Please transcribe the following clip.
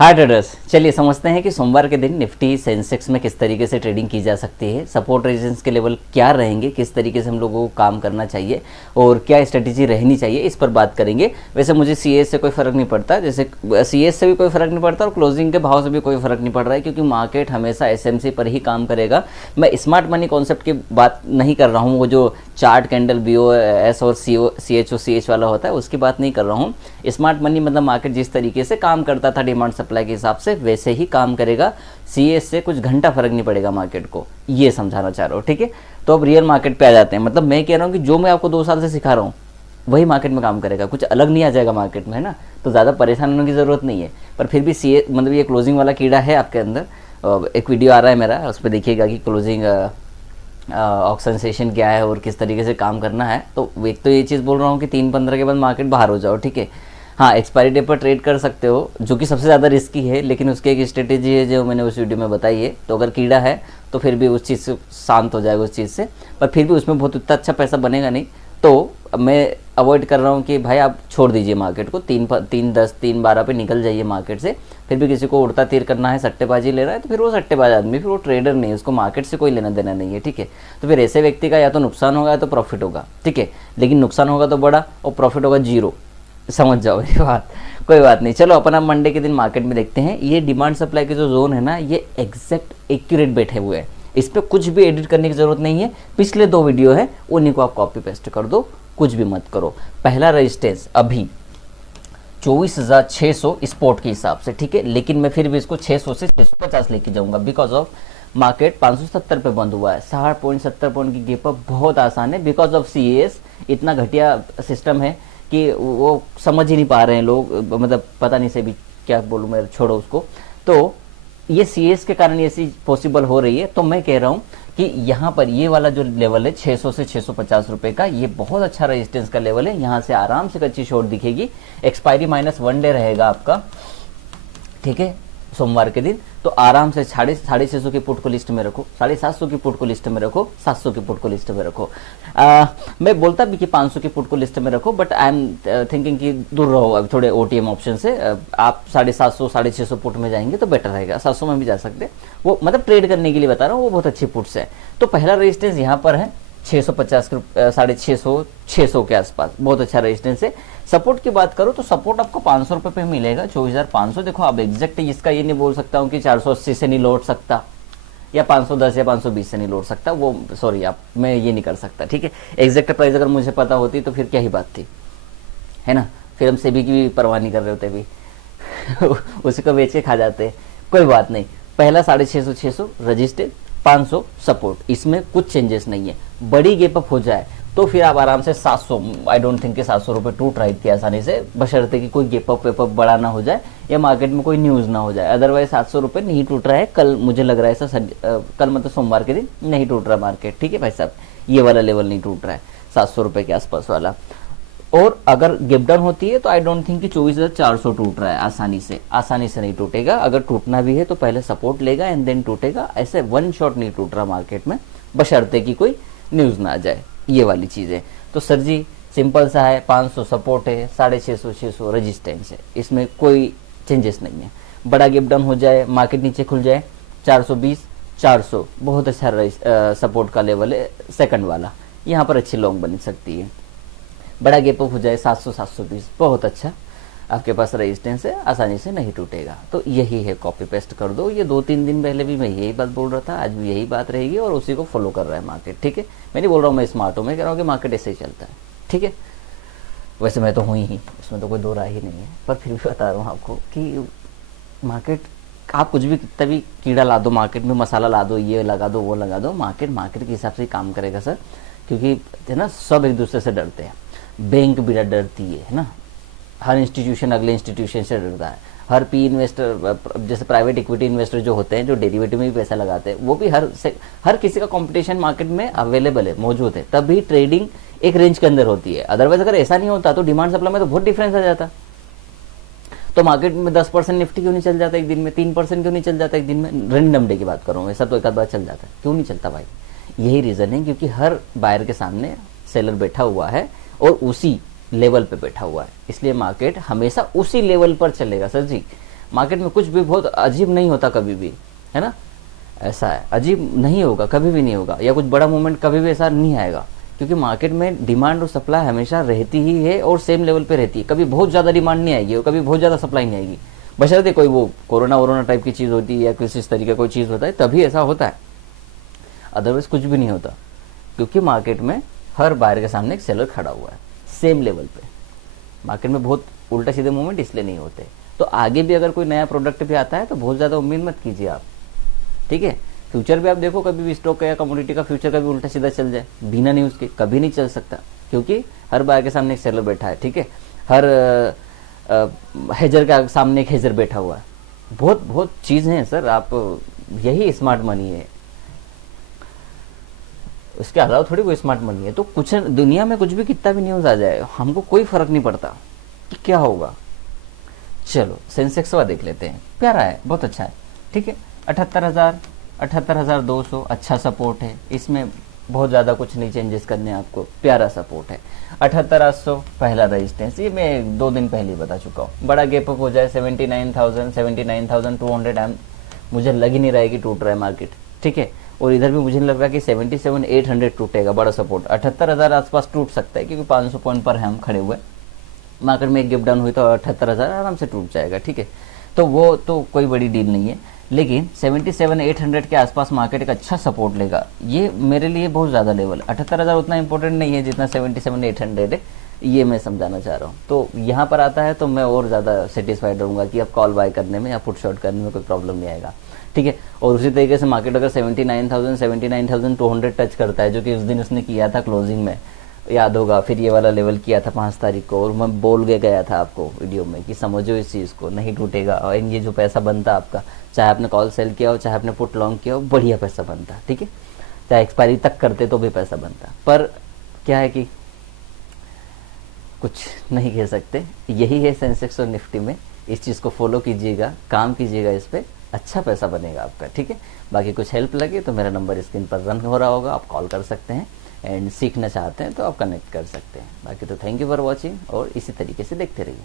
हाय traders, चलिए समझते हैं कि सोमवार के दिन निफ्टी सेंसेक्स में किस तरीके से ट्रेडिंग की जा सकती है, सपोर्ट रेजिस्टेंस के लेवल क्या रहेंगे, किस तरीके से हम लोगों को काम करना चाहिए और क्या स्ट्रेटेजी रहनी चाहिए, इस पर बात करेंगे। वैसे मुझे सीएस से कोई फ़र्क नहीं पड़ता, जैसे सीएस से भी कोई फ़र्क नहीं पड़ता और क्लोजिंग के भाव से भी कोई फ़र्क नहीं पड़ रहा है, क्योंकि मार्केट हमेशा एसएमसी पर ही काम करेगा। मैं स्मार्ट मनी कॉन्सेप्ट की बात नहीं कर रहा हूँ, वो जो चार्ट कैंडल बीओएस और सीएच वाला होता है उसकी बात नहीं कर रहा हूँ। स्मार्ट मनी मतलब मार्केट जिस तरीके से काम करता था डिमांड सप्लाई के हिसाब से वैसे ही काम करेगा। सीएस से कुछ घंटा फर्क नहीं पड़ेगा मार्केट को, ये समझाना चाह रहा हूँ। ठीक है, तो अब रियल मार्केट पे आ जाते हैं। मतलब मैं कह रहा हूँ कि जो मैं आपको 2 साल से सिखा रहा हूँ वही मार्केट में काम करेगा, कुछ अलग नहीं आ जाएगा मार्केट में, है ना। तो ज़्यादा परेशान होने की ज़रूरत नहीं है। पर फिर भी सीए मतलब ये क्लोजिंग वाला कीड़ा है आपके अंदर। एक वीडियो आ रहा है मेरा, उस पर देखिएगा कि क्लोजिंग ऑक्शन सेशन क्या है और किस तरीके से काम करना है। तो एक तो ये चीज़ बोल रहा हूँ कि 3:15 के बाद मार्केट बाहर हो जाओ। ठीक है, हाँ एक्सपायरी डे पर ट्रेड कर सकते हो, जो कि सबसे ज़्यादा रिस्की है, लेकिन उसकी एक स्ट्रेटेजी है जो मैंने उस वीडियो में बताई है। तो अगर कीड़ा है तो फिर भी उस चीज़ से शांत हो जाएगा उस चीज़ से, पर फिर भी उसमें बहुत इतना अच्छा पैसा बनेगा नहीं। तो मैं अवॉइड कर रहा हूँ कि भाई आप छोड़ दीजिए मार्केट को, 3:10 3:12 पे निकल जाइए मार्केट से। फिर भी किसी को उड़ता तीर करना है, सट्टेबाजी ले रहा है, तो फिर वो सट्टेबाज आदमी, फिर वो ट्रेडर नहीं है, उसको मार्केट से कोई लेना देना नहीं है। ठीक है, तो फिर ऐसे व्यक्ति का या तो नुकसान होगा या तो प्रॉफिट होगा। ठीक है, लेकिन नुकसान होगा तो बड़ा और प्रॉफिट होगा जीरो, समझ जाओ मेरी बात। कोई बात नहीं, चलो अपन अब मंडे के दिन मार्केट में देखते हैं। ये डिमांड सप्लाई के जो जोन है ना, ये एग्जैक्ट एक्यूरेट बैठे हुए हैं, इस पर कुछ भी एडिट करने की जरूरत नहीं है। पिछले 2 वीडियो है उन्हीं को आप कॉपी पेस्ट कर दो, कुछ भी मत करो। पहला रेजिस्टेंस अभी 24,600 स्पॉट के हिसाब से। ठीक है, लेकिन मैं फिर भी इसको 600 से 650 लेके जाऊंगा, बिकॉज ऑफ मार्केट 570 पे बंद हुआ है। 60.70 पॉइंट की गेप अप बहुत आसान है, बिकॉज ऑफ सीएस। इतना घटिया सिस्टम है कि वो समझ ही नहीं पा रहे हैं लोग, मतलब पता नहीं से भी क्या बोलूँ मैं, छोड़ो उसको। तो ये सीएस के कारण ये चीज पॉसिबल हो रही है। तो मैं कह रहा हूँ कि यहाँ पर ये वाला जो लेवल है 600 से 650 रुपए का, ये बहुत अच्छा रेजिस्टेंस का लेवल है। यहाँ से आराम से कच्ची शॉर्ट दिखेगी। एक्सपायरी -1 डे रहेगा आपका, ठीक है, सोमवार के दिन। तो आराम से 650 की पुट को लिस्ट में रखो, 750 की पुट को लिस्ट में रखो, 700 की पुट को लिस्ट में रखो। मैं बोलता भी कि 500 की पुट को लिस्ट में रखो, बट आई एम थिंकिंग कि दूर रहो अभी थोड़े ओटीएम ऑप्शन से। आप 750 650 पुट में जाएंगे तो बेटर रहेगा। 700 में भी जा सकते हैं, वो मतलब ट्रेड करने के लिए बता रहा हूँ, वो बहुत अच्छी पुट्स है। तो पहला रेजिस्टेंस यहाँ पर है 650 650 600 के आसपास, बहुत अच्छा रेजिस्टेंस है। सपोर्ट की बात करो तो सपोर्ट आपको 500 रुपए पे मिलेगा, 24,500। देखो अब एग्जैक्ट इसका ये नहीं बोल सकता हूँ कि 480 से नहीं लौट सकता या 510 या 520 से नहीं लौट सकता, वो सॉरी आप, मैं ये नहीं कर सकता। ठीक है, एग्जैक्ट प्राइस अगर मुझे पता होती तो फिर क्या ही बात थी, है ना। फिर हम सेबी की भी परवाह नहीं कर रहे होते भी उसी को बेच के खा जाते। कोई बात नहीं, पहला 650 600 रजिस्टर, 500 सपोर्ट, इसमें कुछ चेंजेस नहीं है। बड़ी गेप अप हो जाए तो फिर आप आराम से 700, आई डोंट थिंक कि 700 रुपये टूट रहा है आसानी से, बशर्ते कि कोई गेप अप वेप अप बड़ा ना हो जाए या मार्केट में कोई न्यूज़ ना हो जाए। अदरवाइज 700 रुपये नहीं टूट रहा है। कल मुझे लग रहा है ऐसा, कल मतलब सोमवार के दिन नहीं टूट रहा मार्केट। ठीक है भाई साहब, ये वाला लेवल नहीं टूट रहा है 700 रुपये के आसपास वाला। और अगर गेप डाउन होती है तो आई डोंट थिंक कि 24,400 टूट रहा है आसानी से नहीं टूटेगा। अगर टूटना भी है तो पहले सपोर्ट लेगा एंड देन टूटेगा, ऐसे वन शॉट नहीं टूट रहा मार्केट में, बशर्ते कि कोई न्यूज़ ना आ जाए, ये वाली चीज़ है। तो सर जी सिंपल सा है, 500 सपोर्ट है, 650 600 रेजिस्टेंस है, इसमें कोई चेंजेस नहीं है। बड़ा गेप डाउन हो जाए, मार्केट नीचे खुल जाए, 420 400 बहुत अच्छा सपोर्ट का लेवल है, सेकंड वाला, यहाँ पर अच्छी लॉन्ग बन सकती है। बड़ा गेप अप हो जाए 700 720 बहुत अच्छा आपके पास रेजिस्टेंस है, आसानी से नहीं टूटेगा। तो यही है, कॉपी पेस्ट कर दो। ये 2-3 दिन पहले भी मैं यही बात बोल रहा था, आज भी यही बात रहेगी और उसी को फॉलो कर रहा है मार्केट। ठीक है, मैं नहीं बोल रहा हूँ मैं स्मार्ट हूँ, मैं कह रहा हूँ कि मार्केट ऐसे ही चलता है। ठीक है, वैसे मैं तो हूँ ही, इसमें तो कोई दो राय ही नहीं है, पर फिर भी बता रहा हूँ आपको कि मार्केट, आप कुछ भी कितना भी कीड़ा ला दो मार्केट में, मसाला ला दो, ये लगा दो वो लगा दो, मार्केट के हिसाब से ही काम करेगा सर। क्योंकि है ना, सब एक दूसरे से डरते हैं। बैंक भी डरती है ना, हर इंस्टीट्यूशन अगले इंस्टीट्यूशन से डरता है। हर पी इन्वेस्टर, जैसे प्राइवेट इक्विटी इन्वेस्टर जो होते हैं, जो डेरिवेटिव में भी पैसा लगाते हैं, वो भी हर किसी का कंपटीशन मार्केट में अवेलेबल है, मौजूद है, तभी ट्रेडिंग एक रेंज के अंदर होती है। अदरवाइज अगर ऐसा नहीं होता तो डिमांड सप्लाई में तो बहुत डिफरेंस आ जाता। तो मार्केट में 10% निफ्टी क्यों नहीं चल जाता एक दिन में, 3% क्यों नहीं चल जाता एक दिन में, रैंडम डे की बात कर रहा हूँ, ऐसा तो एक आध बार चल जाता है, क्यों नहीं चलता भाई? यही रीजन है, क्योंकि हर बायर के सामने सेलर बैठा हुआ है और उसी लेवल पे बैठा हुआ है, इसलिए मार्केट हमेशा उसी लेवल पर चलेगा सर जी। मार्केट में कुछ भी बहुत अजीब नहीं होता कभी भी, है ना, ऐसा है, अजीब नहीं होगा, कभी भी नहीं होगा, या कुछ बड़ा मूवमेंट कभी भी ऐसा नहीं आएगा, क्योंकि मार्केट में डिमांड और सप्लाई हमेशा रहती ही है और सेम लेवल पे रहती है। कभी बहुत ज़्यादा डिमांड नहीं आएगी और कभी बहुत ज़्यादा सप्लाई नहीं आएगी, बशर्ते कोई वो कोरोना वोरोना टाइप की चीज़ होती है या किसी इस तरीके कोई चीज़ होता है तभी ऐसा होता है, अदरवाइज कुछ भी नहीं होता, क्योंकि मार्केट में हर बायर के सामने एक सेलर खड़ा हुआ है सेम लेवल पे। मार्केट में बहुत उल्टा सीधे मूवमेंट इसलिए नहीं होते। तो आगे भी अगर कोई नया प्रोडक्ट भी आता है तो बहुत ज़्यादा उम्मीद मत कीजिए आप, ठीक है। फ्यूचर भी आप देखो, कभी भी स्टॉक का या कमोडिटी का फ्यूचर कभी उल्टा सीधा चल जाए बिना न्यूज़ के, कभी नहीं चल सकता, क्योंकि हर बायर के सामने एक सेलर बैठा है, ठीक है। हर हेजर के सामने एक हेजर बैठा हुआ है। बहुत बहुत चीज़ें हैं सर, आप यही स्मार्ट मनी है, उसके अलावा थोड़ी कोई स्मार्ट मनी है। तो कुछ दुनिया में कुछ भी कितना भी न्यूज़ आ जाए हमको कोई फर्क नहीं पड़ता कि क्या होगा। चलो सेंसेक्स वाला देख लेते हैं, प्यारा है, बहुत अच्छा है, ठीक है। 78,200 अच्छा सपोर्ट है, इसमें बहुत ज़्यादा कुछ नहीं चेंजेस करने आपको, प्यारा सपोर्ट है। 78,800 पहला रेजिस्टेंस, ये मैं 2 दिन पहले बता चुका हूँ। बड़ा गैप अप हो जाए 79,000 79,200 मुझे लग ही नहीं रहा है कि टूट रहा है मार्केट, ठीक है। और इधर भी मुझे नहीं लग रहा कि 77,800 टूटेगा, बड़ा सपोर्ट 78,000 आसपास टूट सकता है, क्योंकि 500 पॉइंट पर हम खड़े हुए। मार्केट में एक गिप डाउन हुई तो 78,000 आराम से टूट जाएगा, ठीक है। तो वो तो कोई बड़ी डील नहीं है, लेकिन 77,800 के आसपास मार्केट एक अच्छा सपोर्ट लेगा, ये मेरे लिए बहुत ज़्यादा लेवल। 78,000 उतना इंपॉर्टेंट नहीं है जितना 77,800 है, ये मैं समझाना चाह रहा हूँ। तो यहाँ पर आता है तो मैं और ज़्यादा सेटिस्फाइड रहूँगा कि अब कॉल बाय करने में या पुट शॉर्ट करने में कोई प्रॉब्लम नहीं आएगा, ठीक है। और उसी तरीके से मार्केट अगर 79,000 79,200 टच करता है, जो कि उस दिन उसने किया था क्लोजिंग में, याद होगा, फिर ये वाला लेवल किया था 5 तारीख को, और मैं बोल के गया था आपको वीडियो में कि समझो इस चीज़ को, नहीं टूटेगा। और ये जो पैसा बनता आपका, चाहे आपने कॉल सेल किया हो चाहे आपने पुट लॉन्ग किया हो, बढ़िया पैसा बनता, ठीक है। चाहे एक्सपायरी तक करते तो भी पैसा बनता, पर क्या है कि कुछ नहीं कह सकते। यही है सेंसेक्स और निफ्टी में, इस चीज़ को फॉलो कीजिएगा, काम कीजिएगा, इस पर अच्छा पैसा बनेगा आपका, ठीक है। बाकी कुछ हेल्प लगे तो मेरा नंबर स्क्रीन पर रन हो रहा होगा, आप कॉल कर सकते हैं, एंड सीखना चाहते हैं तो आप कनेक्ट कर सकते हैं। बाकी तो थैंक यू फॉर वॉचिंग, और इसी तरीके से देखते रहिए।